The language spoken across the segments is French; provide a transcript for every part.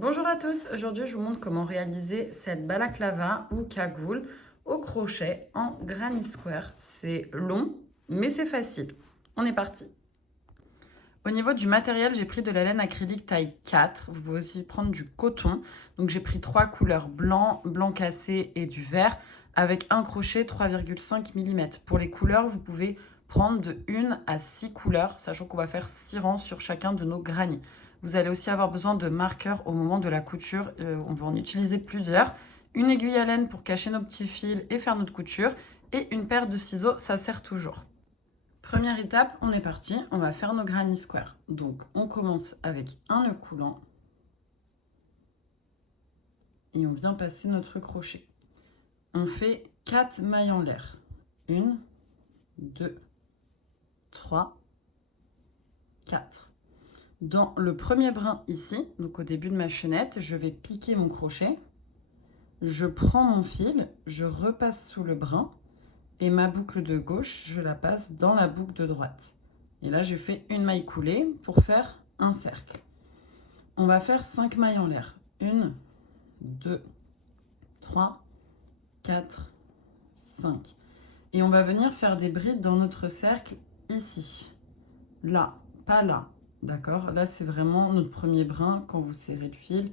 Bonjour à tous, aujourd'hui je vous montre comment réaliser cette balaclava ou cagoule au crochet en granny square. C'est long mais c'est facile. On est parti. Au niveau du matériel, j'ai pris de la laine acrylique taille 4. Vous pouvez aussi prendre du coton. Donc j'ai pris 3 couleurs, blanc, blanc cassé et du vert, avec un crochet 3,5 mm. Pour les couleurs, vous pouvez prendre de 1 à 6 couleurs, sachant qu'on va faire 6 rangs sur chacun de nos grannies. Vous allez aussi avoir besoin de marqueurs au moment de la couture. On va en utiliser plusieurs. Une aiguille à laine pour cacher nos petits fils et faire notre couture. Et une paire de ciseaux, ça sert toujours. Première étape, on est parti, on va faire nos granny square. Donc on commence avec un nœud coulant et on vient passer notre crochet. On fait 4 mailles en l'air. 1, 2, 3, 4. Dans le premier brin ici, donc au début de ma chaînette, je vais piquer mon crochet. Je prends mon fil, je repasse sous le brin et ma boucle de gauche, je la passe dans la boucle de droite. Et là, j'ai fait une maille coulée pour faire un cercle. On va faire 5 mailles en l'air. 1, 2, 3, 4, 5. Et on va venir faire des brides dans notre cercle ici. Là, pas là. D'accord? Là, c'est vraiment notre premier brin. Quand vous serrez le fil,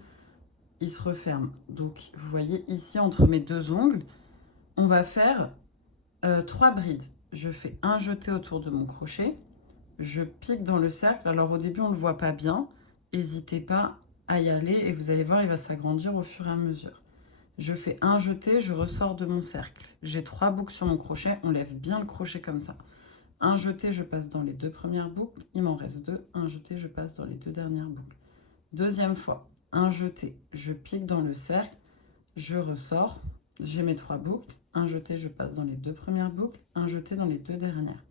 il se referme. Donc, vous voyez ici, entre mes deux ongles, on va faire 3 brides. Je fais un jeté autour de mon crochet. Je pique dans le cercle. Alors, au début, on ne le voit pas bien. N'hésitez pas à y aller et vous allez voir, il va s'agrandir au fur et à mesure. Je fais un jeté, je ressors de mon cercle. J'ai 3 boucles sur mon crochet. On lève bien le crochet comme ça. Un jeté, je passe dans les 2 premières boucles. Il m'en reste 2. Un jeté, je passe dans les 2 dernières boucles. Deuxième fois, un jeté, je pique dans le cercle. Je ressors. J'ai mes 3 boucles. Un jeté, je passe dans les 2 premières boucles. Un jeté dans les 2 dernières.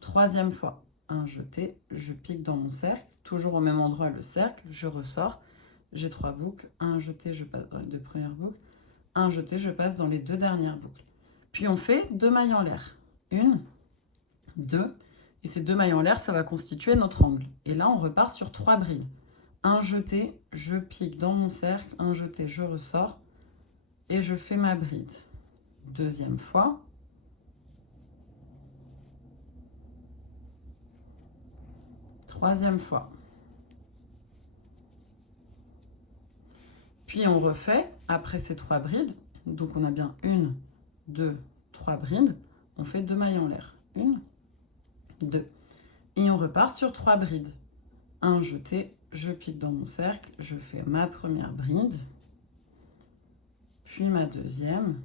Troisième fois, un jeté, je pique dans mon cercle. Toujours au même endroit le cercle. Je ressors. J'ai 3 boucles. Un jeté, je passe dans les 2 premières boucles. Un jeté, je passe dans les 2 dernières boucles. Puis on fait 2 mailles en l'air. 1, 2. Et ces 2 mailles en l'air, ça va constituer notre angle. Et là, on repart sur 3 brides. Un jeté, je pique dans mon cercle. Un jeté, je ressors. Et je fais ma bride. Deuxième fois. Troisième fois. Puis on refait, après ces 3 brides, donc on a bien 1, 2, 3 brides, on fait 2 mailles en l'air. 1, 2. Et on repart sur 3 brides. Un jeté, je pique dans mon cercle, je fais ma première bride, puis ma deuxième,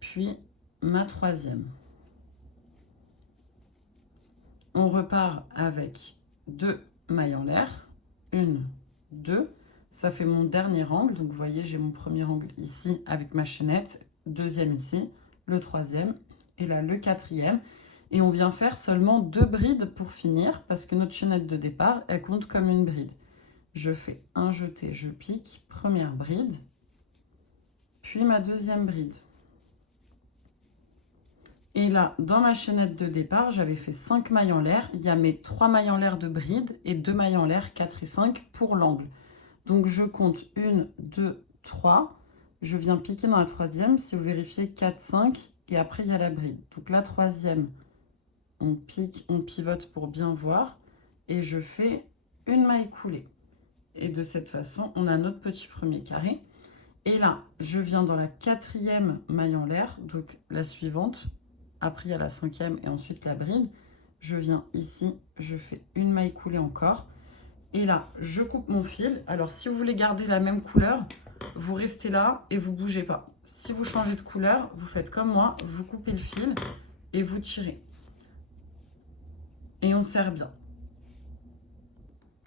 puis ma troisième. On repart avec 2 mailles en l'air, 1, 2, ça fait mon dernier angle, donc vous voyez j'ai mon premier angle ici avec ma chaînette, deuxième ici, le troisième et là le quatrième, et on vient faire seulement 2 brides pour finir, parce que notre chaînette de départ, elle compte comme une bride. Je fais un jeté, je pique, première bride, puis ma deuxième bride. Et là, dans ma chaînette de départ, j'avais fait 5 mailles en l'air. Il y a mes 3 mailles en l'air de bride et 2 mailles en l'air, 4 et 5 pour l'angle. Donc je compte 1, 2, 3. Je viens piquer dans la troisième. Si vous vérifiez, 4, 5. Et après, il y a la bride. Donc la troisième, on pique, on pivote pour bien voir. Et je fais une maille coulée. Et de cette façon, on a notre petit premier carré. Et là, je viens dans la quatrième maille en l'air, donc la suivante. Après, il y a la cinquième et ensuite la bride. Je viens ici, je fais une maille coulée encore. Et là, je coupe mon fil. Alors, si vous voulez garder la même couleur, vous restez là et vous ne bougez pas. Si vous changez de couleur, vous faites comme moi, vous coupez le fil et vous tirez. Et on serre bien.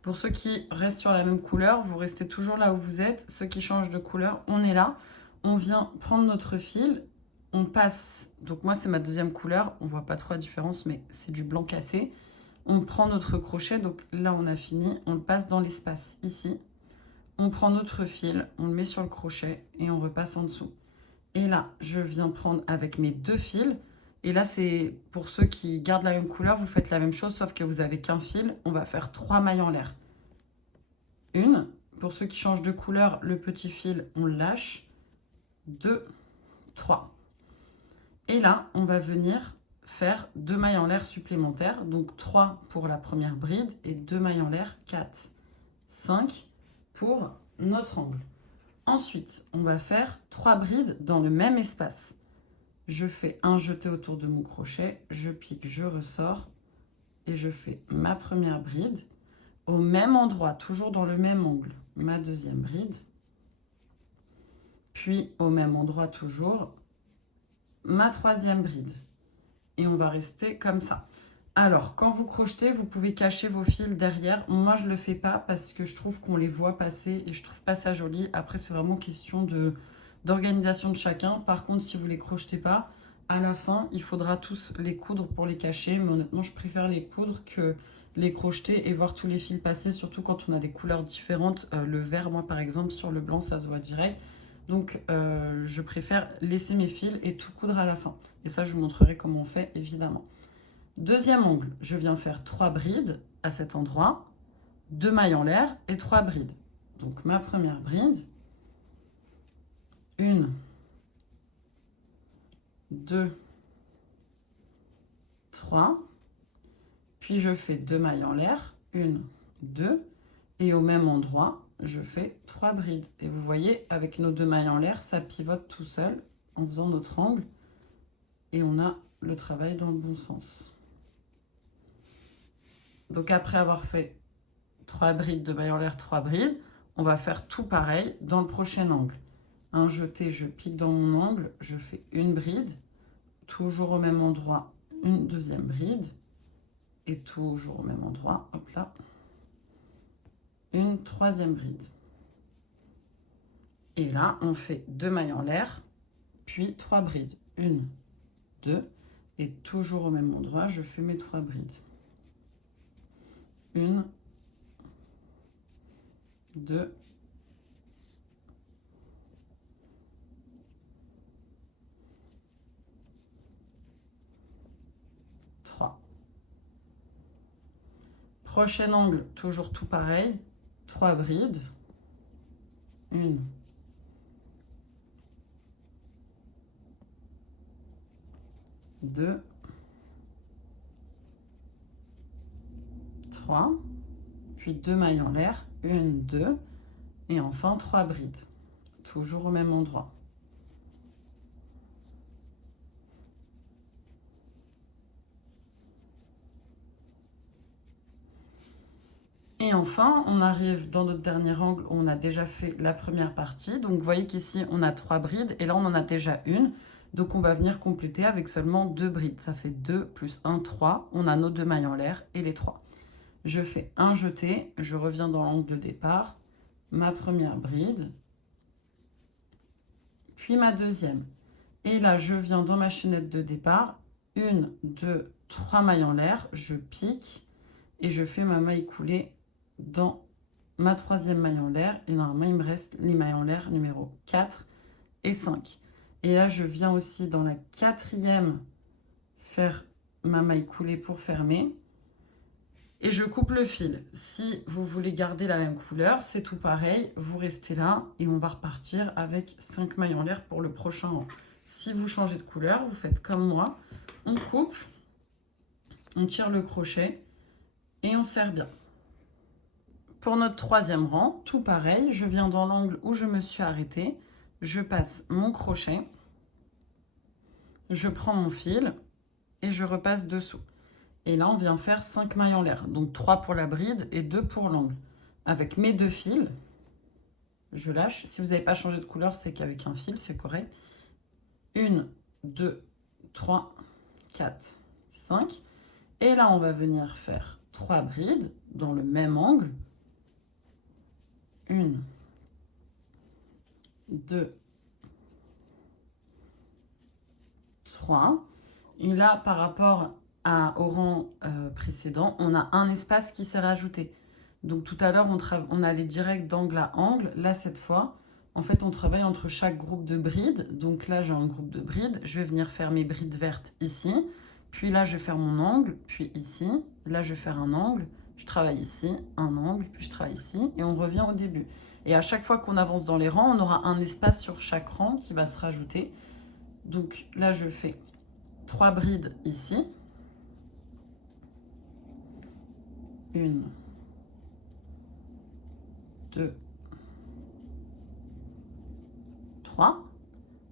Pour ceux qui restent sur la même couleur, vous restez toujours là où vous êtes. Ceux qui changent de couleur, on est là. On vient prendre notre fil. On passe, donc moi c'est ma deuxième couleur, on voit pas trop la différence, mais c'est du blanc cassé. On prend notre crochet, donc là on a fini, on le passe dans l'espace ici. On prend notre fil, on le met sur le crochet et on repasse en dessous. Et là, je viens prendre avec mes 2 fils, Et là, c'est pour ceux qui gardent la même couleur, vous faites la même chose, sauf que vous n'avez qu'un fil. On va faire 3 mailles en l'air. Une. Pour ceux qui changent de couleur, le petit fil, on le lâche. 2, 3. Et là, on va venir faire 2 mailles en l'air supplémentaires. Donc 3 pour la première bride et 2 mailles en l'air, 4, 5 pour notre angle. Ensuite, on va faire 3 brides dans le même espace. Je fais un jeté autour de mon crochet, je pique, je ressors et je fais ma première bride au même endroit, toujours dans le même angle, ma deuxième bride, puis au même endroit toujours, ma troisième bride. Et on va rester comme ça. Alors, quand vous crochetez, vous pouvez cacher vos fils derrière. Moi, je ne le fais pas parce que je trouve qu'on les voit passer et je trouve pas ça joli. Après, c'est vraiment question d'organisation de chacun. Par contre, si vous ne les crochetez pas, à la fin, il faudra tous les coudre pour les cacher. Mais honnêtement, je préfère les coudre que les crocheter et voir tous les fils passer, surtout quand on a des couleurs différentes. Le vert, moi, par exemple, sur le blanc, ça se voit direct. Donc, je préfère laisser mes fils et tout coudre à la fin. Et ça, je vous montrerai comment on fait, évidemment. Deuxième angle, je viens faire 3 brides à cet endroit, 2 mailles en l'air et 3 brides. Donc, ma première bride, 1, 2, 3, puis je fais 2 mailles en l'air, 1, 2, et au même endroit, je fais 3 brides. Et vous voyez, avec nos 2 mailles en l'air, ça pivote tout seul en faisant notre angle, et on a le travail dans le bon sens. Donc après avoir fait 3 brides, 2 mailles en l'air, 3 brides, on va faire tout pareil dans le prochain angle. Un jeté, je pique dans mon angle, je fais une bride, toujours au même endroit, une deuxième bride, et toujours au même endroit, hop là, une troisième bride. Et là, on fait 2 mailles en l'air, puis 3 brides. 1, 2, et toujours au même endroit, je fais mes 3 brides. 1, 2, 3. Prochain angle, toujours tout pareil, 3 brides. 1, 2, 3, puis 2 mailles en l'air, 1, 2, et enfin 3 brides, toujours au même endroit. Et enfin, on arrive dans notre dernier angle où on a déjà fait la première partie. Donc, vous voyez qu'ici, on a 3 brides et là, on en a déjà une. Donc, on va venir compléter avec seulement 2 brides. Ça fait 2 plus 1, 3. On a nos 2 mailles en l'air et les 3. Je fais un jeté, je reviens dans l'angle de départ, ma première bride, puis ma deuxième. Et là, je viens dans ma chaînette de départ, 1, 2, 3 mailles en l'air, je pique et je fais ma maille coulée dans ma troisième maille en l'air. Et normalement, il me reste les mailles en l'air numéro 4 et 5. Et là, je viens aussi dans la quatrième faire ma maille coulée pour fermer. Et je coupe le fil. Si vous voulez garder la même couleur, c'est tout pareil. Vous restez là et on va repartir avec 5 mailles en l'air pour le prochain rang. Si vous changez de couleur, vous faites comme moi. On coupe, on tire le crochet et on serre bien. Pour notre troisième rang, tout pareil. Je viens dans l'angle où je me suis arrêtée. Je passe mon crochet. Je prends mon fil et je repasse dessous. Et là, on vient faire 5 mailles en l'air. Donc 3 pour la bride et 2 pour l'angle. Avec mes 2 fils, je lâche. Si vous n'avez pas changé de couleur, c'est qu'avec un fil, c'est correct. 1, 2, 3, 4, 5. Et là, on va venir faire 3 brides dans le même angle. 1, 2, 3. Et là, par rapport au rang précédent, on a un espace qui s'est rajouté. Donc tout à l'heure, on allait direct d'angle à angle. Là, cette fois, En fait, on travaille entre chaque groupe de brides. Donc là, j'ai un groupe de brides. Je vais venir faire mes brides vertes ici. Puis là, je vais faire mon angle. Puis ici. Là, je vais faire un angle. Je travaille ici, un angle. Puis je travaille ici. Et on revient au début. Et à chaque fois qu'on avance dans les rangs, on aura un espace sur chaque rang qui va se rajouter. Donc là, je fais 3 brides ici. 1, 2, 3.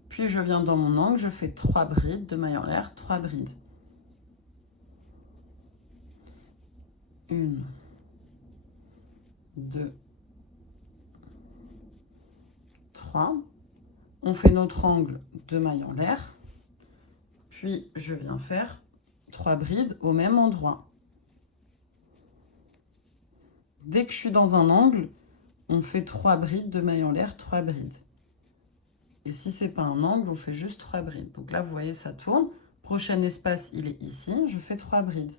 Puis je viens dans mon angle, je fais 3 brides de mailles en l'air, 3 brides. 1, 2, 3. On fait notre angle de mailles en l'air. Puis je viens faire 3 brides au même endroit. Dès que je suis dans un angle, on fait 3 brides de mailles en l'air, 3 brides. Et si ce n'est pas un angle, on fait juste 3 brides. Donc là, vous voyez, ça tourne. Prochain espace, il est ici. Je fais 3 brides.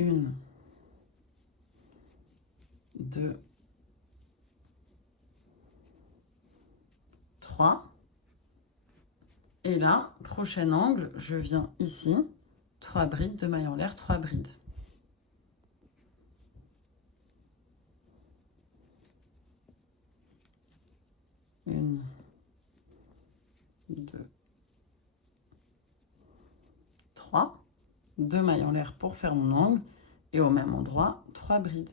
1, 2, 3. Et là, prochain angle, je viens ici. 3 brides de mailles en l'air, 3 brides. 1, 2, 3. 2 mailles en l'air pour faire mon angle. Et au même endroit, 3 brides.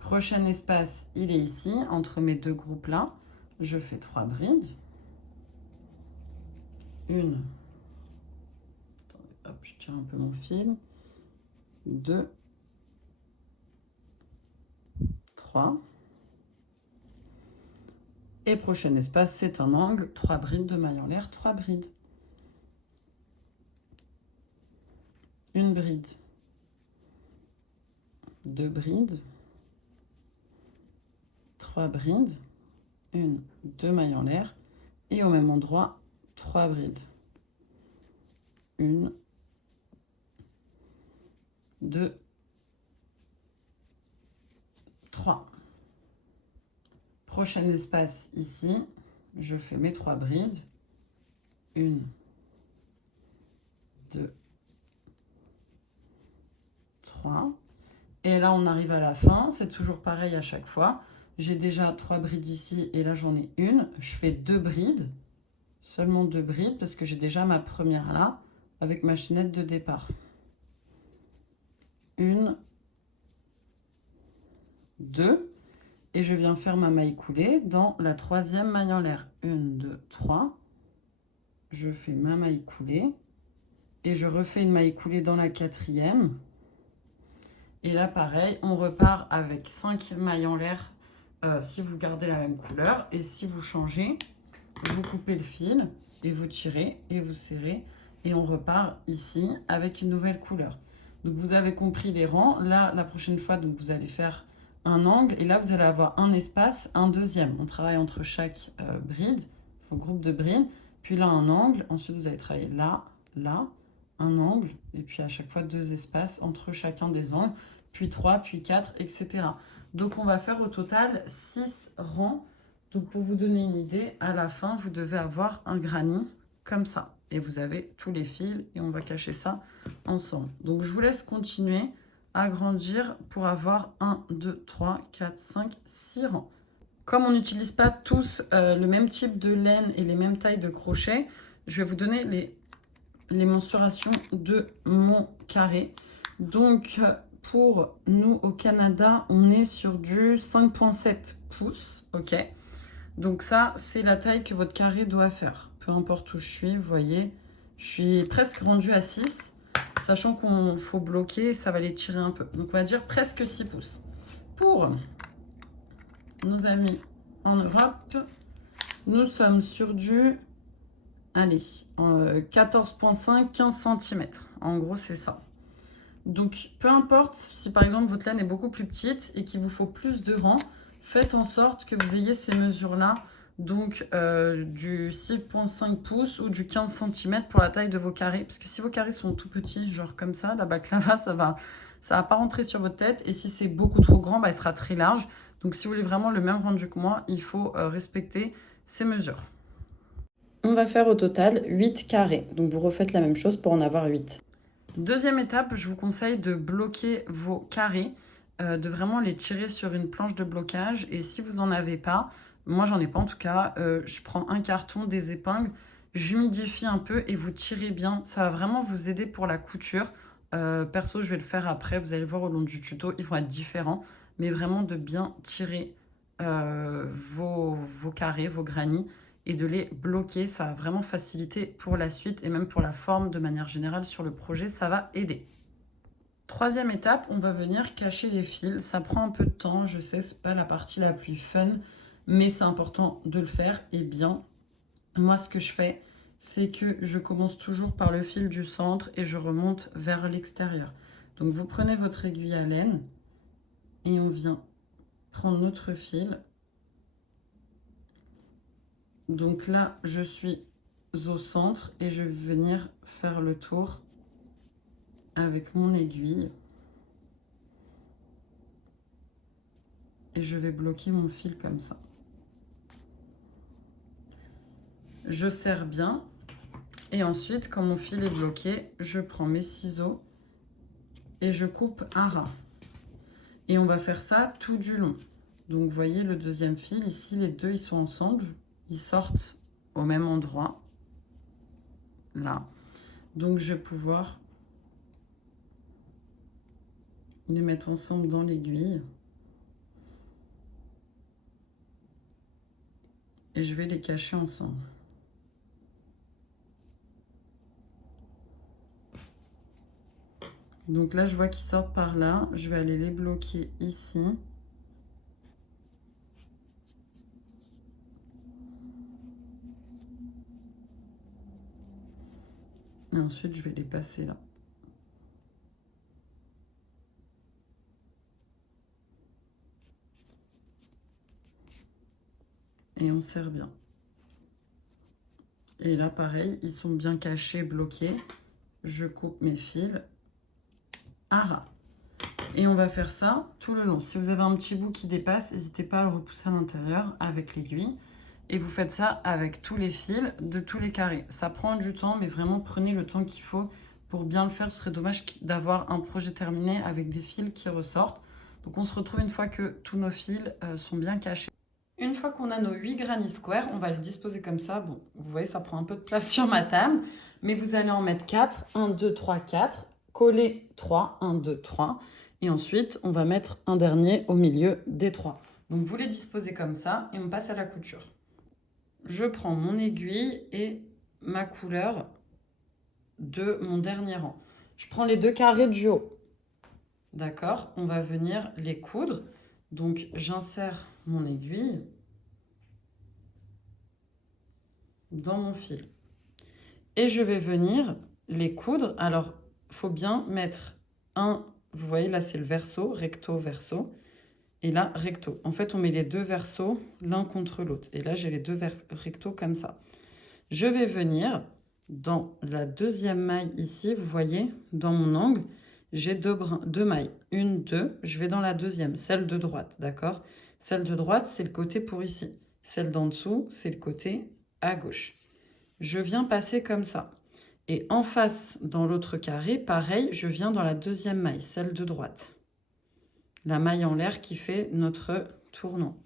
Prochain espace, il est ici, entre mes deux groupes-là. Je fais 3 brides. 1, hop, je tire un peu mon fil. 2, 3. Et prochain espace, c'est un angle, 3 brides de mailles en l'air, 3 brides. 1 bride. 2 brides. 3 brides. 1, 2 mailles en l'air. Et au même endroit, 3 brides. 1, 2, 3. Prochain espace ici, je fais mes 3 brides. 1, 2, 3. Et là, on arrive à la fin. C'est toujours pareil à chaque fois. J'ai déjà 3 brides ici et là, j'en ai une. Je fais 2 brides, seulement 2 brides parce que j'ai déjà ma première là avec ma chaînette de départ. 1, 2. Et je viens faire ma maille coulée dans la 3e maille en l'air. 1, 2, 3. Je fais ma maille coulée. Et je refais une maille coulée dans la 4e. Et là, pareil, on repart avec 5 mailles en l'air si vous gardez la même couleur. Et si vous changez, vous coupez le fil et vous tirez et vous serrez. Et on repart ici avec une nouvelle couleur. Donc, vous avez compris les rangs. Là, la prochaine fois, donc, vous allez faire un angle. Et là, vous allez avoir un espace, un deuxième. On travaille entre chaque bride, groupe de brides. Puis là, un angle. Ensuite, vous allez travailler là, là, un angle. Et puis, à chaque fois, 2 espaces entre chacun des angles. Puis 3, puis 4, etc. Donc, on va faire au total 6 rangs. Donc, pour vous donner une idée, à la fin, vous devez avoir un granny comme ça. Et vous avez tous les fils et on va cacher ça ensemble. Donc, je vous laisse continuer à agrandir pour avoir 1, 2, 3, 4, 5, 6 rangs. Comme on n'utilise pas tous le même type de laine et les mêmes tailles de crochet, je vais vous donner les mensurations de mon carré. Donc, pour nous au Canada, on est sur du 5,7 pouces, ok. Donc ça, c'est la taille que votre carré doit faire. Peu importe où je suis, vous voyez, je suis presque rendue à 6, sachant qu'on faut bloquer, ça va les tirer un peu. Donc on va dire presque 6 pouces. Pour nos amis en Europe, nous sommes sur du, allez, 14,5, 15 cm. En gros, c'est ça. Donc, peu importe si par exemple votre laine est beaucoup plus petite et qu'il vous faut plus de rangs, faites en sorte que vous ayez ces mesures-là Donc du 6,5 pouces ou du 15 cm pour la taille de vos carrés. Parce que si vos carrés sont tout petits, genre comme ça, la baklava, ça va pas rentrer sur votre tête. Et si c'est beaucoup trop grand, bah, il sera très large. Donc si vous voulez vraiment le même rendu que moi, il faut respecter ces mesures. On va faire au total 8 carrés. Donc vous refaites la même chose pour en avoir 8. Deuxième étape, je vous conseille de bloquer vos carrés, de vraiment les tirer sur une planche de blocage. Et si vous n'en avez pas, moi j'en ai pas en tout cas, je prends un carton, des épingles, j'humidifie un peu et vous tirez bien. Ça va vraiment vous aider pour la couture. Perso, je vais le faire après, vous allez voir au long du tuto, ils vont être différents. Mais vraiment de bien tirer vos carrés, vos granits et de les bloquer. Ça va vraiment faciliter pour la suite et même pour la forme de manière générale sur le projet, ça va aider. Troisième étape, on va venir cacher les fils. Ça prend un peu de temps, je sais, c'est pas la partie la plus fun, mais c'est important de le faire et bien. Moi, ce que je fais, c'est que je commence toujours par le fil du centre et je remonte vers l'extérieur. Donc vous prenez votre aiguille à laine et on vient prendre notre fil. Donc là, je suis au centre et je vais venir faire le tour avec mon aiguille. Et je vais bloquer mon fil comme ça. Je serre bien. Et ensuite, quand mon fil est bloqué, je prends mes ciseaux et je coupe un ras. Et on va faire ça tout du long. Donc, vous voyez le deuxième fil, ici, les deux, ils sont ensemble. Ils sortent au même endroit. Là. Donc, je vais pouvoir les mettre ensemble dans l'aiguille. Et je vais les cacher ensemble. Donc là, je vois qu'ils sortent par là. Je vais aller les bloquer ici. Et ensuite, je vais les passer là. Et on serre bien. Et là, pareil, ils sont bien cachés, bloqués. Je coupe mes fils à ras. Et on va faire ça tout le long. Si vous avez un petit bout qui dépasse, n'hésitez pas à le repousser à l'intérieur avec l'aiguille. Et vous faites ça avec tous les fils de tous les carrés. Ça prend du temps, mais vraiment prenez le temps qu'il faut pour bien le faire. Ce serait dommage d'avoir un projet terminé avec des fils qui ressortent. Donc on se retrouve une fois que tous nos fils sont bien cachés. Une fois qu'on a nos 8 granny squares, on va les disposer comme ça. Bon, vous voyez, ça prend un peu de place sur ma table. Mais vous allez en mettre 4. 1, 2, 3, 4. Coller 3. 1, 2, 3. Et ensuite, on va mettre un dernier au milieu des 3. Donc, vous les disposez comme ça et on passe à la couture. Je prends mon aiguille et ma couleur de mon dernier rang. Je prends les 2 carrés du haut. D'accord? On va venir les coudre. Donc, j'insère mon aiguille dans mon fil. Et je vais venir les coudre. Alors, il faut bien mettre un... Vous voyez, là, c'est le verso, recto, verso. Et là, recto. En fait, on met les deux versos l'un contre l'autre. Et là, j'ai les deux rectos comme ça. Je vais venir dans la deuxième maille ici. Vous voyez, dans mon angle, j'ai deux mailles. Une, deux. Je vais dans la deuxième, celle de droite, d'accord? Celle de droite, c'est le côté pour ici. Celle d'en dessous, c'est le côté à gauche. Je viens passer comme ça. Et en face, dans l'autre carré, pareil, je viens dans la deuxième maille, celle de droite. La maille en l'air qui fait notre tournant.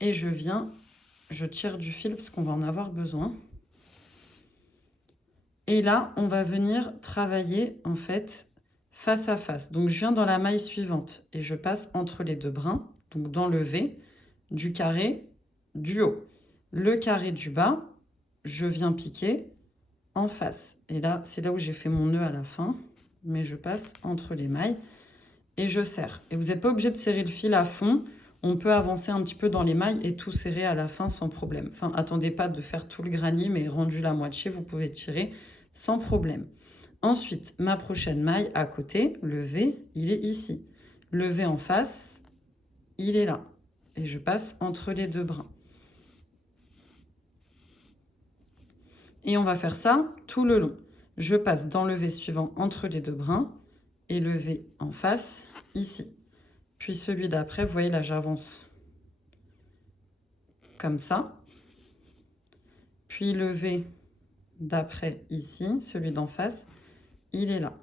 Et je viens, je tire du fil parce qu'on va en avoir besoin. Et là, on va venir travailler en fait face à face. Donc, je viens dans la maille suivante et je passe entre les deux brins, donc dans le V, du carré du haut. Le carré du bas, je viens piquer en face. Et là, c'est là où j'ai fait mon nœud à la fin, mais je passe entre les mailles et je serre. Et vous n'êtes pas obligé de serrer le fil à fond. On peut avancer un petit peu dans les mailles et tout serrer à la fin sans problème. Enfin, attendez pas de faire tout le granny, mais rendu la moitié, vous pouvez tirer sans problème. Ensuite, ma prochaine maille à côté, le V, il est ici. Le V en face, il est là. Et je passe entre les deux brins. Et on va faire ça tout le long. Je passe dans le V suivant entre les deux brins et le V en face ici. Puis celui d'après, vous voyez là, j'avance comme ça. Puis le V d'après ici, celui d'en face, il est là.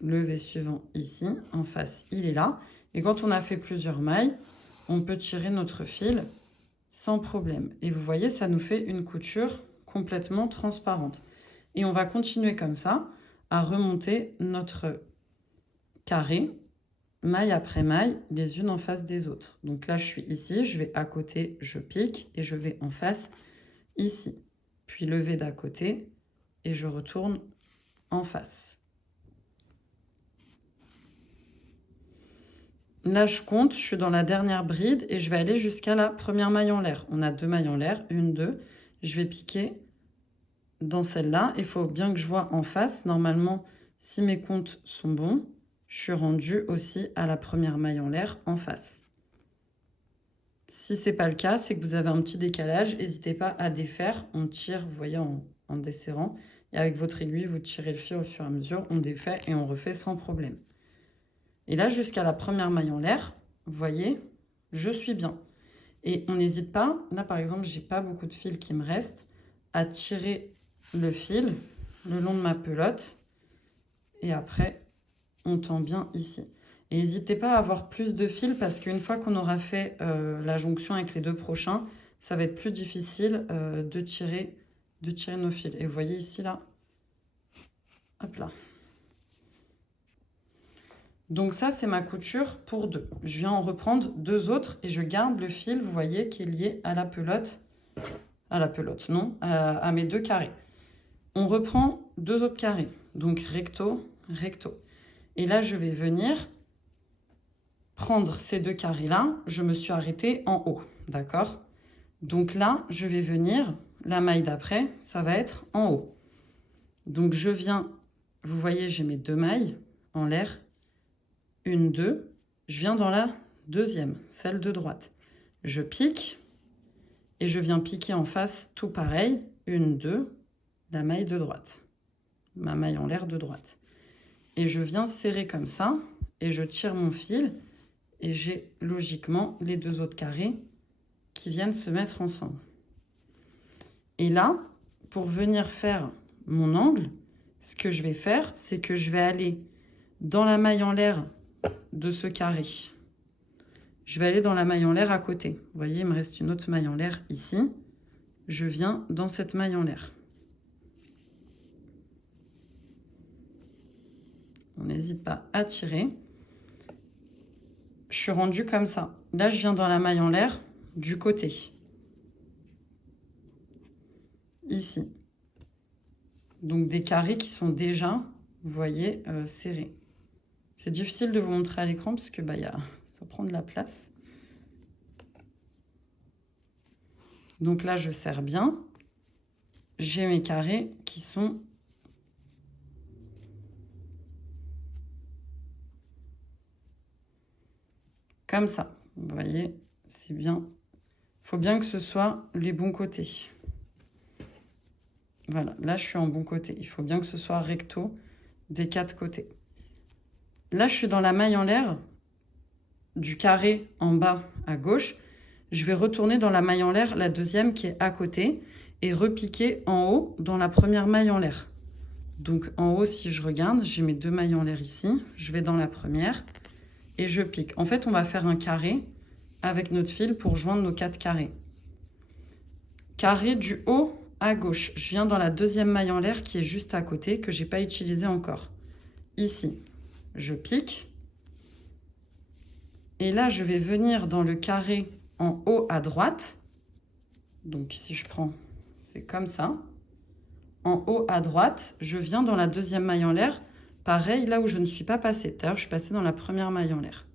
Le V suivant ici, en face, il est là. Et quand on a fait plusieurs mailles, on peut tirer notre fil sans problème. Et vous voyez, ça nous fait une couture complètement transparente. Et on va continuer comme ça à remonter notre carré, maille après maille, les unes en face des autres. Donc là, je suis ici, je vais à côté, je pique et je vais en face ici. Puis le V d'à côté et je retourne en face. Là, je compte, je suis dans la dernière bride et je vais aller jusqu'à la première maille en l'air. On a 2 mailles en l'air, 1, 2. Je vais piquer dans celle-là. Il faut bien que je vois en face. Normalement, si mes comptes sont bons, je suis rendue aussi à la première maille en l'air en face. Si ce n'est pas le cas, c'est que vous avez un petit décalage. N'hésitez pas à défaire. On tire, vous voyez, en desserrant. Et avec votre aiguille, vous tirez le fil au fur et à mesure. On défait et on refait sans problème. Et là, jusqu'à la première maille en l'air, vous voyez, je suis bien. Et on n'hésite pas, là par exemple, j'ai pas beaucoup de fil qui me reste, à tirer le fil le long de ma pelote. Et après, on tend bien ici. Et n'hésitez pas à avoir plus de fil parce qu'une fois qu'on aura fait la jonction avec les 2 prochains, ça va être plus difficile de tirer nos fils. Et vous voyez ici, là, hop là. Donc ça, c'est ma couture pour 2. Je viens en reprendre 2 autres et je garde le fil, vous voyez, qui est lié à la pelote. À mes 2 carrés. On reprend 2 autres carrés. Donc recto, recto. Et là, je vais venir prendre ces 2 carrés-là. Je me suis arrêtée en haut, d'accord? Donc là, je vais venir, la maille d'après, ça va être en haut. Donc je viens, vous voyez, j'ai mes 2 mailles en l'air. 1, 2, je viens dans la deuxième, celle de droite. Je pique et je viens piquer en face, tout pareil. 1, 2, la maille de droite. Ma maille en l'air de droite. Et je viens serrer comme ça et je tire mon fil et j'ai logiquement les 2 autres carrés qui viennent se mettre ensemble. Et là, pour venir faire mon angle, ce que je vais faire, c'est que je vais aller dans la maille en l'air de ce carré. Je vais aller dans la maille en l'air à côté. Vous voyez, il me reste une autre maille en l'air ici. Je viens dans cette maille en l'air. On n'hésite pas à tirer. Je suis rendue comme ça. Là, je viens dans la maille en l'air du côté. Ici. Donc des carrés qui sont déjà, vous voyez, serrés. C'est difficile de vous montrer à l'écran parce que ça prend de la place. Donc là, je serre bien. J'ai mes carrés qui sont comme ça. Vous voyez, c'est bien. Il faut bien que ce soit les bons côtés. Voilà, là, je suis en bon côté. Il faut bien que ce soit recto des 4 côtés. Là, je suis dans la maille en l'air du carré en bas à gauche. Je vais retourner dans la maille en l'air, la deuxième qui est à côté, et repiquer en haut dans la première maille en l'air. Donc en haut, si je regarde, j'ai mes 2 mailles en l'air ici. Je vais dans la première et je pique. En fait, on va faire un carré avec notre fil pour joindre nos 4 carrés. Carré du haut à gauche. Je viens dans la deuxième maille en l'air qui est juste à côté, que je n'ai pas utilisée encore. Ici. Je pique et là je vais venir dans le carré en haut à droite. Donc si je prends, c'est comme ça. En haut à droite, je viens dans la deuxième maille en l'air, pareil là où je ne suis pas passée. D'ailleurs, je suis passée dans la première maille en l'air.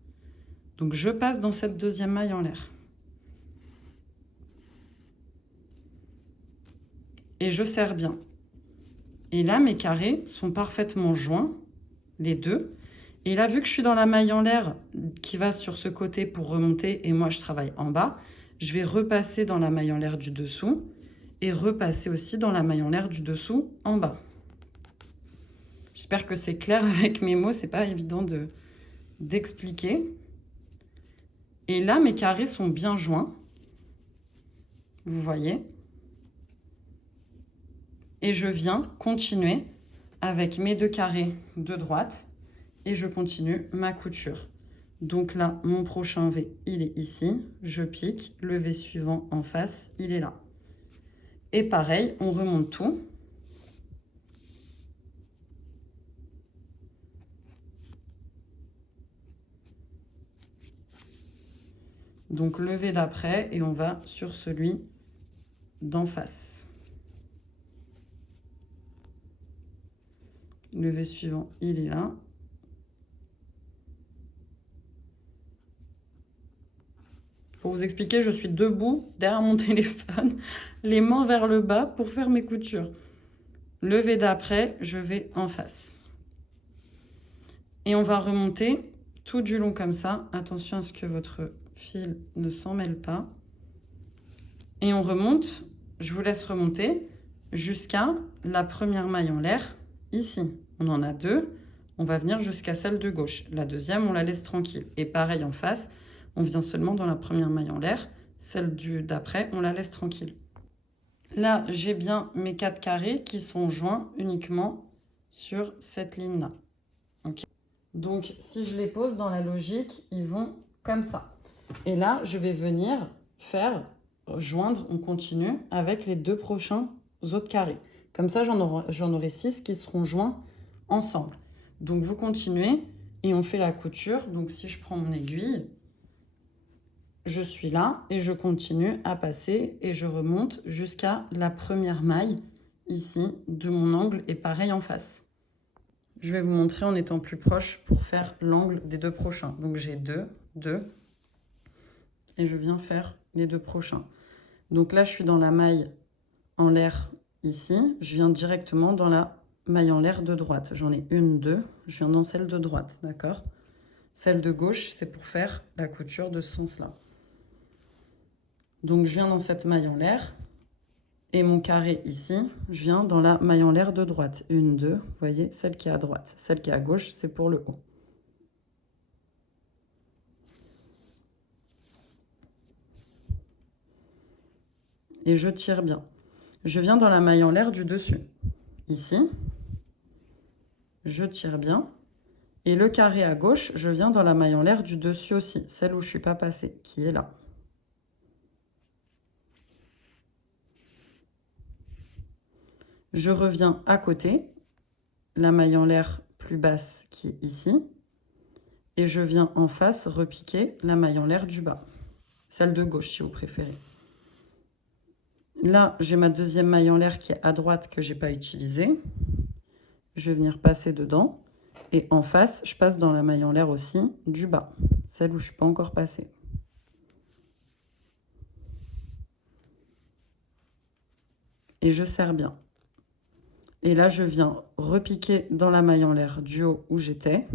Donc je passe dans cette deuxième maille en l'air et je serre bien. Et là mes carrés sont parfaitement joints, les deux. Et là, vu que je suis dans la maille en l'air qui va sur ce côté pour remonter et moi, je travaille en bas, je vais repasser dans la maille en l'air du dessous et repasser aussi dans la maille en l'air du dessous en bas. J'espère que c'est clair avec mes mots, c'est pas évident d'expliquer. Et là, mes carrés sont bien joints. Vous voyez. Et je viens continuer avec mes 2 carrés de droite et je continue ma couture. Donc là, mon prochain V, il est ici. Je pique. Le V suivant en face, il est là. Et pareil, on remonte tout. Donc le V d'après et on va sur celui d'en face. Le V suivant, il est là. Pour vous expliquer, je suis debout derrière mon téléphone, les mains vers le bas pour faire mes coutures. Le V d'après, je vais en face. Et on va remonter tout du long comme ça. Attention à ce que votre fil ne s'en mêle pas. Et on remonte, je vous laisse remonter jusqu'à la première maille en l'air, ici. On en a 2, on va venir jusqu'à celle de gauche. La deuxième, on la laisse tranquille. Et pareil en face, on vient seulement dans la première maille en l'air. Celle d'après, on la laisse tranquille. Là, j'ai bien mes 4 carrés qui sont joints uniquement sur cette ligne-là. Okay. Donc, si je les pose dans la logique, ils vont comme ça. Et là, je vais venir faire joindre, on continue, avec les 2 prochains autres carrés. Comme ça, j'en aurai 6 qui seront joints ensemble. Donc, vous continuez et on fait la couture. Donc, si je prends mon aiguille, je suis là et je continue à passer et je remonte jusqu'à la première maille ici de mon angle et pareil en face. Je vais vous montrer en étant plus proche pour faire l'angle des 2 prochains. Donc, j'ai 2, 2 et je viens faire les 2 prochains. Donc là, je suis dans la maille en l'air ici. Je viens directement dans la maille en l'air de droite. J'en ai 1, 2. Je viens dans celle de droite, d'accord? Celle de gauche, c'est pour faire la couture de ce sens-là. Donc, je viens dans cette maille en l'air. Et mon carré ici, je viens dans la maille en l'air de droite. 1, 2. Vous voyez, celle qui est à droite. Celle qui est à gauche, c'est pour le haut. Et je tire bien. Je viens dans la maille en l'air du dessus. Ici, je tire bien. Et le carré à gauche, je viens dans la maille en l'air du dessus aussi, celle où je ne suis pas passée, qui est là. Je reviens à côté, la maille en l'air plus basse qui est ici. Et je viens en face repiquer la maille en l'air du bas, celle de gauche si vous préférez. Là, j'ai ma deuxième maille en l'air qui est à droite que je n'ai pas utilisée. Je vais venir passer dedans. Et en face, je passe dans la maille en l'air aussi du bas, celle où je ne suis pas encore passée. Et je serre bien. Et là, je viens repiquer dans la maille en l'air du haut où j'étais.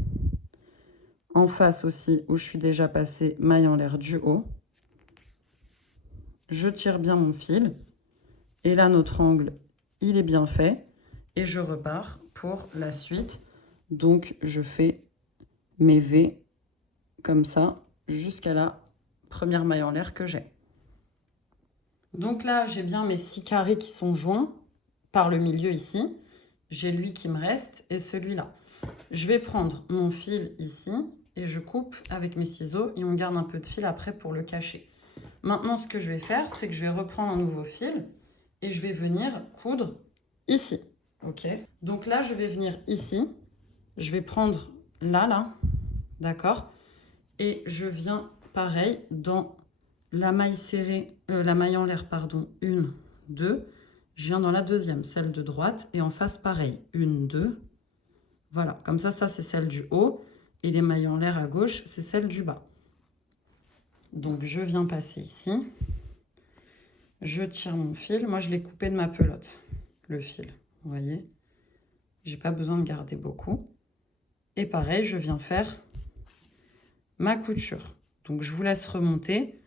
En face aussi, où je suis déjà passée, maille en l'air du haut. Je tire bien mon fil. Et là, notre angle, il est bien fait. Et je repars pour la suite. Donc, je fais mes V comme ça jusqu'à la première maille en l'air que j'ai. Donc là, j'ai bien mes 6 carrés qui sont joints par le milieu ici. J'ai lui qui me reste et celui-là. Je vais prendre mon fil ici et je coupe avec mes ciseaux et on garde un peu de fil après pour le cacher. Maintenant, ce que je vais faire, c'est que je vais reprendre un nouveau fil et je vais venir coudre ici. Ok. Donc là, je vais venir ici. Je vais prendre là, d'accord? Et je viens, pareil, dans la maille serrée, la maille en l'air, pardon, 1, 2. Je viens dans la deuxième, celle de droite, et en face, pareil, 1, 2. Voilà, comme ça, ça, c'est celle du haut, et les mailles en l'air à gauche, c'est celle du bas. Donc, je viens passer ici. Je tire mon fil. Moi, je l'ai coupé de ma pelote, le fil, vous voyez? J'ai pas besoin de garder beaucoup. Et pareil, je viens faire ma couture. Donc, je vous laisse remonter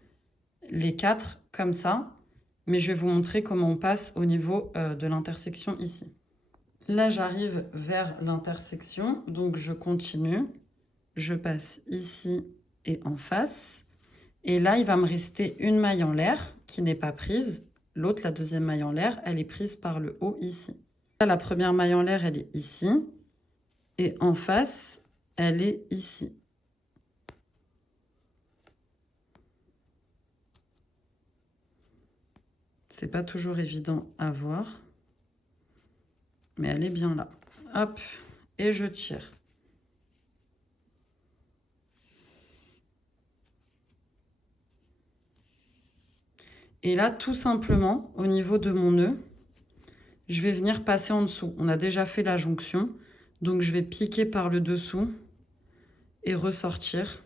les 4 comme ça. mais je vais vous montrer comment on passe au niveau de l'intersection ici. Là, j'arrive vers l'intersection, donc je continue. Je passe ici et en face. Et là, il va me rester une maille en l'air qui n'est pas prise. L'autre, la deuxième maille en l'air, elle est prise par le haut ici. Là, la première maille en l'air, elle est ici. Et en face, elle est ici. C'est pas toujours évident à voir. Mais elle est bien là. Hop, et je tire. Et là, tout simplement, au niveau de mon nœud, je vais venir passer en dessous. On a déjà fait la jonction, donc je vais piquer par le dessous et ressortir.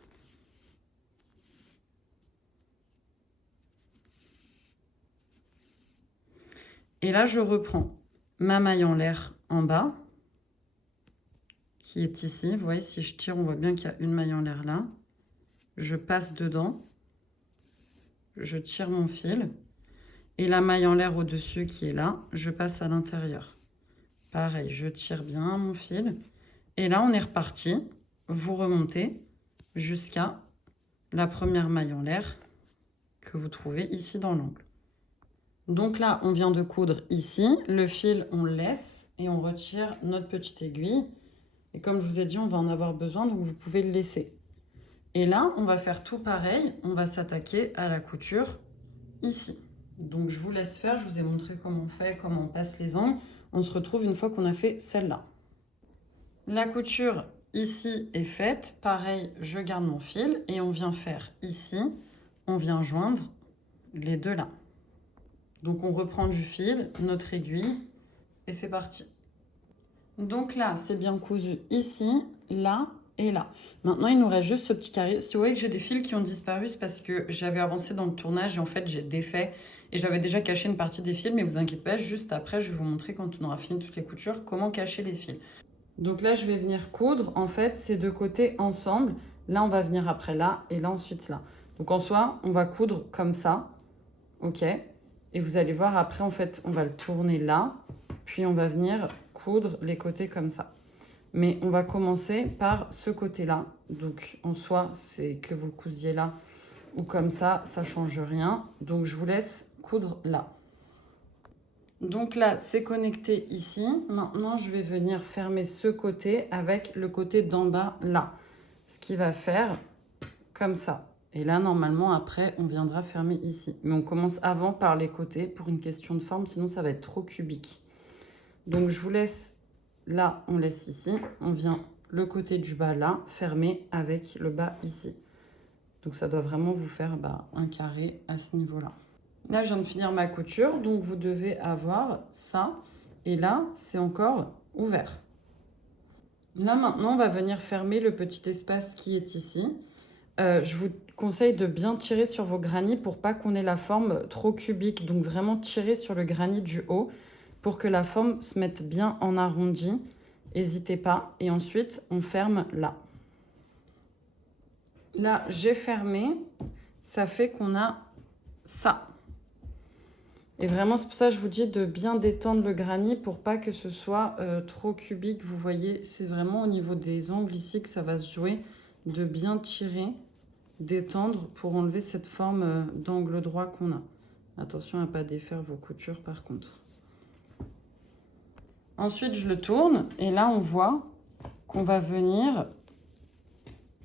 Et là, je reprends ma maille en l'air en bas, qui est ici. Vous voyez, si je tire, on voit bien qu'il y a une maille en l'air là. Je passe dedans, je tire mon fil. Et la maille en l'air au-dessus qui est là, je passe à l'intérieur. Pareil, je tire bien mon fil. Et là, on est reparti. Vous remontez jusqu'à la première maille en l'air que vous trouvez ici dans l'angle. Donc là, on vient de coudre ici. Le fil, on le laisse et on retire notre petite aiguille. Et comme je vous ai dit, on va en avoir besoin, donc vous pouvez le laisser. Et là, on va faire tout pareil. On va s'attaquer à la couture ici. Donc je vous laisse faire. Je vous ai montré comment on fait, comment on passe les angles. On se retrouve une fois qu'on a fait celle-là. La couture ici est faite. Pareil, je garde mon fil et on vient faire ici. On vient joindre les deux là. Donc on reprend du fil, notre aiguille et c'est parti. Donc là, c'est bien cousu ici, là et là. Maintenant, il nous reste juste ce petit carré. Si vous voyez que j'ai des fils qui ont disparu, c'est parce que j'avais avancé dans le tournage et en fait, j'ai défait et j'avais déjà caché une partie des fils. Mais vous inquiétez pas, juste après, je vais vous montrer quand on aura fini toutes les coutures, comment cacher les fils. Donc là, je vais venir coudre, en fait, ces deux côtés ensemble. Là, on va venir après là et là, ensuite là. Donc en soi, on va coudre comme ça, ok? Et vous allez voir, après, en fait, on va le tourner là, puis on va venir coudre les côtés comme ça. Mais on va commencer par ce côté-là. Donc, en soi, c'est que vous le cousiez là ou comme ça change rien. Donc, je vous laisse coudre là. Donc là, c'est connecté ici. Maintenant, je vais venir fermer ce côté avec le côté d'en bas là. Ce qui va faire comme ça. Et là, normalement, après, on viendra fermer ici. Mais on commence avant par les côtés pour une question de forme, sinon ça va être trop cubique. Donc, je vous laisse, là, on laisse ici. On vient le côté du bas là, fermer avec le bas ici. Donc, ça doit vraiment vous faire un carré à ce niveau-là. Là, je viens de finir ma couture, donc vous devez avoir ça. Et là, c'est encore ouvert. Là, maintenant, on va venir fermer le petit espace qui est ici. Je vous conseille de bien tirer sur vos granits pour pas qu'on ait la forme trop cubique. Donc, vraiment tirer sur le granit du haut pour que la forme se mette bien en arrondi. N'hésitez pas. Et ensuite, on ferme là. Là, j'ai fermé. Ça fait qu'on a ça. Et vraiment, c'est pour ça que je vous dis de bien détendre le granit pour pas que ce soit trop cubique. Vous voyez, c'est vraiment au niveau des angles ici que ça va se jouer. De bien tirer, détendre pour enlever cette forme d'angle droit qu'on a. Attention à ne pas défaire vos coutures par contre. Ensuite, je le tourne et là, on voit qu'on va venir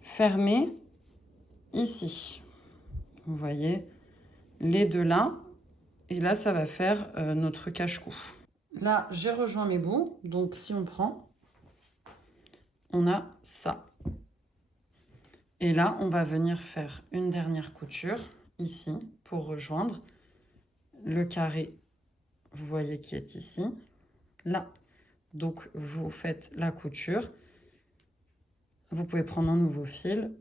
fermer ici. Vous voyez, les deux là. Et là, ça va faire notre cache-cou. Là, j'ai rejoint mes bouts. Donc, si on prend, on a ça. Et là, on va venir faire une dernière couture ici pour rejoindre le carré, vous voyez, qui est ici, là. Donc, vous faites la couture. Vous pouvez prendre un nouveau fil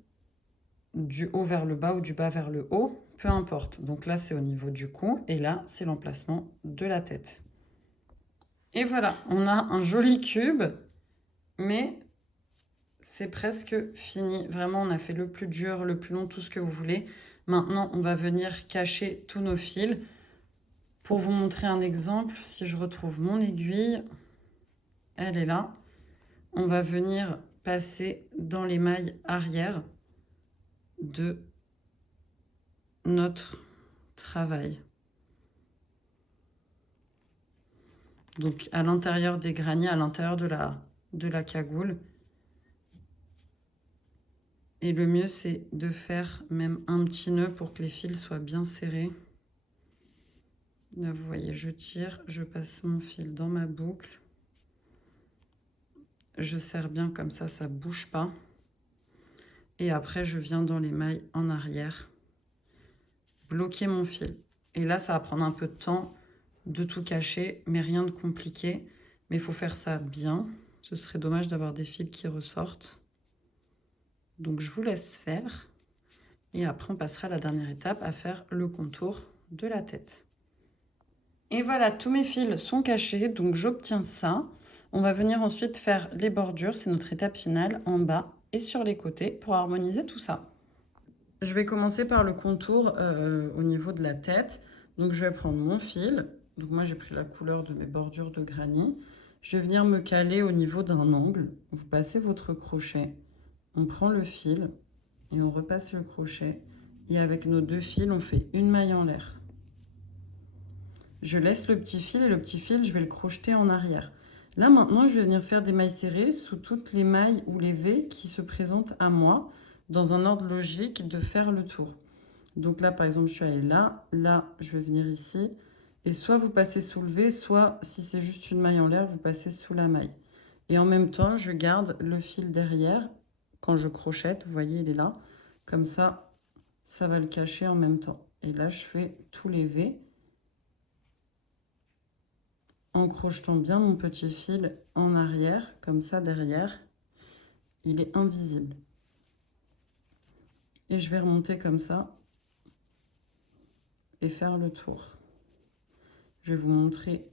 du haut vers le bas ou du bas vers le haut. Peu importe. Donc là, c'est au niveau du cou. Et là, c'est l'emplacement de la tête. Et voilà, on a un joli cube. Mais c'est presque fini. Vraiment, on a fait le plus dur, le plus long, tout ce que vous voulez. Maintenant, on va venir cacher tous nos fils. Pour vous montrer un exemple, si je retrouve mon aiguille, elle est là. On va venir passer dans les mailles arrière de notre travail. Donc à l'intérieur des graniers, à l'intérieur de la cagoule. Et le mieux, c'est de faire même un petit nœud pour que les fils soient bien serrés. Là, vous voyez, je tire, je passe mon fil dans ma boucle. Je serre bien comme ça ne bouge pas. Et après, je viens dans les mailles en arrière, bloquer mon fil. Et là, ça va prendre un peu de temps de tout cacher, mais rien de compliqué. Mais il faut faire ça bien. Ce serait dommage d'avoir des fils qui ressortent. Donc, je vous laisse faire. Et après, on passera à la dernière étape, à faire le contour de la tête. Et voilà, tous mes fils sont cachés, donc j'obtiens ça. On va venir ensuite faire les bordures, c'est notre étape finale, en bas et sur les côtés, pour harmoniser tout ça. Je vais commencer par le contour au niveau de la tête. Donc je vais prendre mon fil. Donc moi j'ai pris la couleur de mes bordures de granit. Je vais venir me caler au niveau d'un angle. Vous passez votre crochet, on prend le fil et on repasse le crochet. Et avec nos deux fils, on fait une maille en l'air. Je laisse le petit fil et le petit fil, je vais le crocheter en arrière. Là maintenant, je vais venir faire des mailles serrées sous toutes les mailles ou les V qui se présentent à moi, dans un ordre logique de faire le tour. Donc là, par exemple, je suis allée là, là, je vais venir ici. Et soit vous passez sous le V, soit si c'est juste une maille en l'air, vous passez sous la maille. Et en même temps, je garde le fil derrière. Quand je crochette, vous voyez, il est là. Comme ça, ça va le cacher en même temps. Et là, je fais tous les V. En crochetant bien mon petit fil en arrière, comme ça derrière, il est invisible. Et je vais remonter comme ça et faire le tour. Je vais vous montrer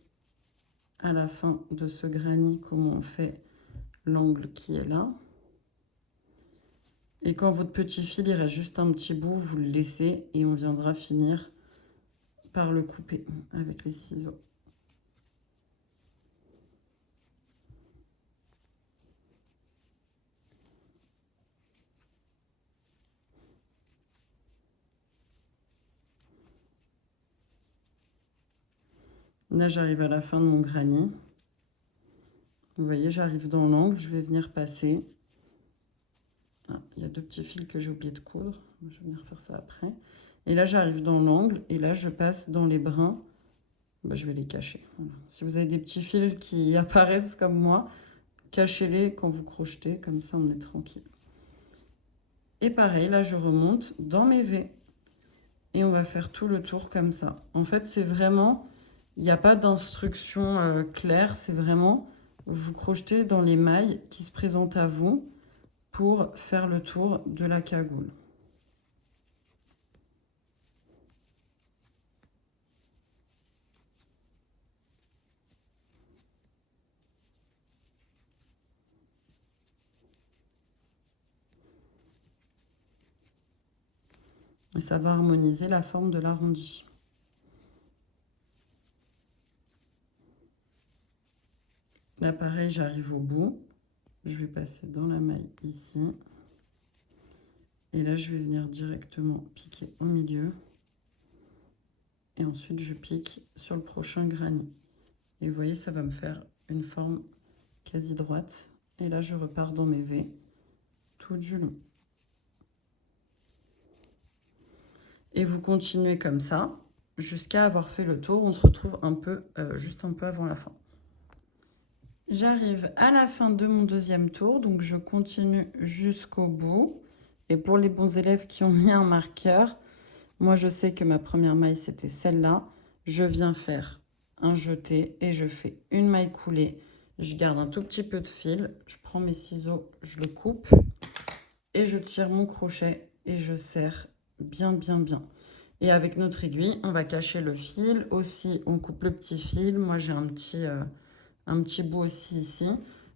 à la fin de ce granit comment on fait l'angle qui est là. Et quand votre petit fil, il reste juste un petit bout, vous le laissez et on viendra finir par le couper avec les ciseaux. Là, j'arrive à la fin de mon granit. Vous voyez, j'arrive dans l'angle, je vais venir passer. Ah, il y a deux petits fils que j'ai oublié de coudre. Je vais venir faire ça après. Et là, j'arrive dans l'angle et là, je passe dans les brins. Ben, je vais les cacher. Voilà. Si vous avez des petits fils qui apparaissent comme moi, cachez-les quand vous crochetez, comme ça, on est tranquille. Et pareil, là, je remonte dans mes V. Et on va faire tout le tour comme ça. En fait, c'est vraiment... Il n'y a pas d'instruction claire, c'est vraiment... Vous crochetez dans les mailles qui se présentent à vous pour faire le tour de la cagoule. Et ça va harmoniser la forme de l'arrondi. Là, pareil, j'arrive au bout. Je vais passer dans la maille ici. Et là, je vais venir directement piquer au milieu. Et ensuite, je pique sur le prochain granit. Et vous voyez, ça va me faire une forme quasi droite. Et là, je repars dans mes V tout du long. Et vous continuez comme ça jusqu'à avoir fait le tour. On se retrouve un peu, juste un peu avant la fin. J'arrive à la fin de mon deuxième tour, donc je continue jusqu'au bout. Et pour les bons élèves qui ont mis un marqueur, moi je sais que ma première maille c'était celle-là. Je viens faire un jeté et je fais une maille coulée. Je garde un tout petit peu de fil, je prends mes ciseaux, je le coupe et je tire mon crochet et je serre bien. Et avec notre aiguille, on va cacher le fil. Aussi, on coupe le petit fil. Moi, j'ai un petit bout aussi ici.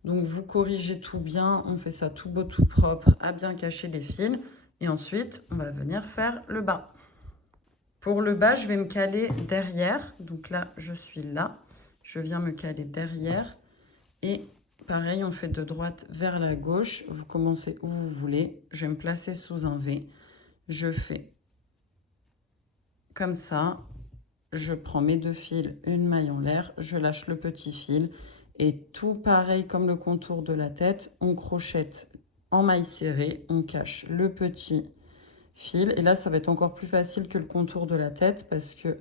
Donc, vous corrigez tout bien. On fait ça tout beau, tout propre, à bien cacher les fils. Et ensuite, on va venir faire le bas. Pour le bas, je vais me caler derrière. Donc là, je suis là. Je viens me caler derrière. Et pareil, on fait de droite vers la gauche. Vous commencez où vous voulez. Je vais me placer sous un V. Je fais comme ça. Je prends mes 2 fils, une maille en l'air. Je lâche le petit fil. Et tout pareil comme le contour de la tête. On crochette en maille serrée. On cache le petit fil. Et là, ça va être encore plus facile que le contour de la tête parce que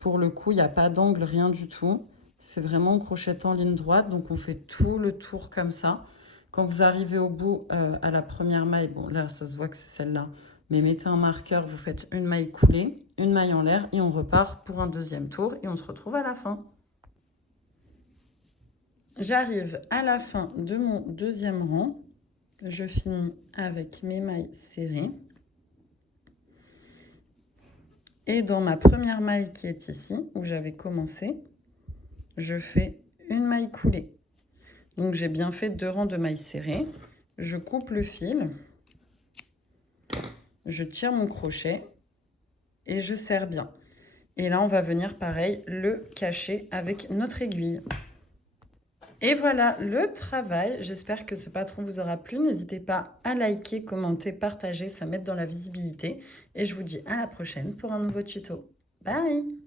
pour le coup, il n'y a pas d'angle, rien du tout. C'est vraiment en crochettant ligne droite. Donc, on fait tout le tour comme ça. Quand vous arrivez au bout à la première maille, bon, là, ça se voit que c'est celle-là. Mais mettez un marqueur, vous faites une maille coulée, une maille en l'air et on repart pour un deuxième tour et on se retrouve à la fin. J'arrive à la fin de mon deuxième rang. Je finis avec mes mailles serrées. Et dans ma première maille qui est ici, où j'avais commencé, je fais une maille coulée. Donc j'ai bien fait 2 rangs de mailles serrées. Je coupe le fil, je tire mon crochet et je serre bien. Et là, on va venir pareil le cacher avec notre aiguille. Et voilà le travail. J'espère que ce patron vous aura plu. N'hésitez pas à liker, commenter, partager, ça m'aide dans la visibilité. Et je vous dis à la prochaine pour un nouveau tuto. Bye!